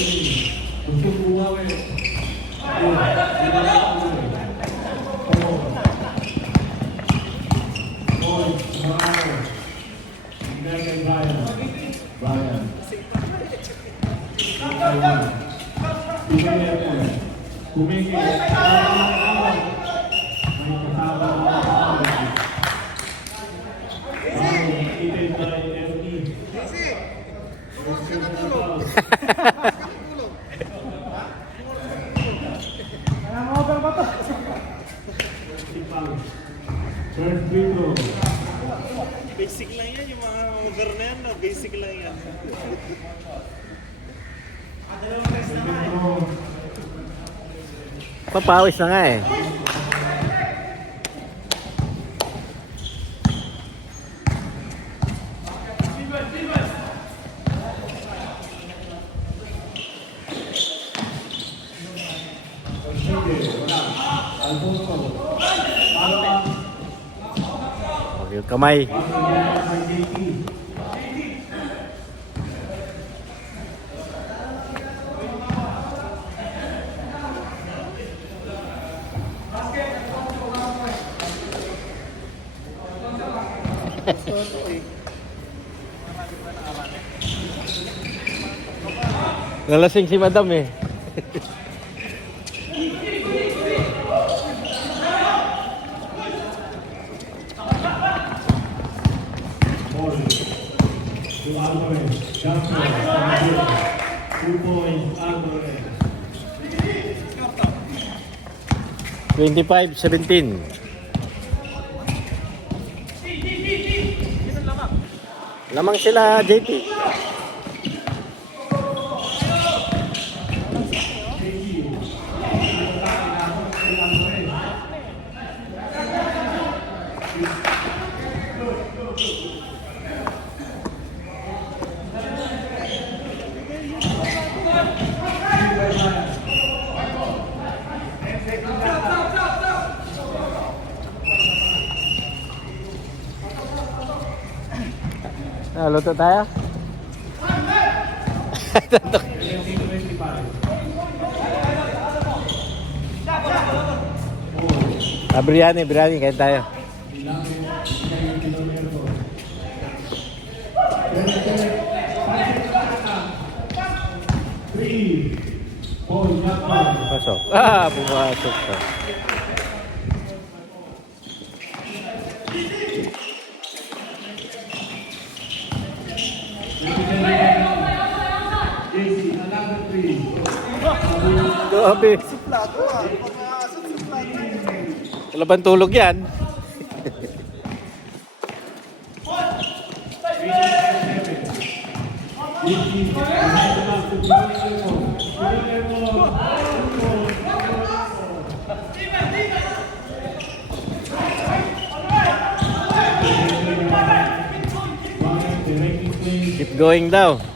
Gusto bumawi. Brian. Kumiki. May kasama. Eaten by LE. First free throw. Basic lang yan, yung mga over na yan, no? Basic lang yan. Papawis na nga eh. Okay, yung kamay. Nalasing si Madam eh. To Alvarez, Johnson, 2 points, Alvarez. 25-17. Lamang sila, JP. Luto tayo? Biryani, kain tayo. 3 points, Pasok. Pumasok ka. Grabe. Wala bang tulog yan? Keep going daw.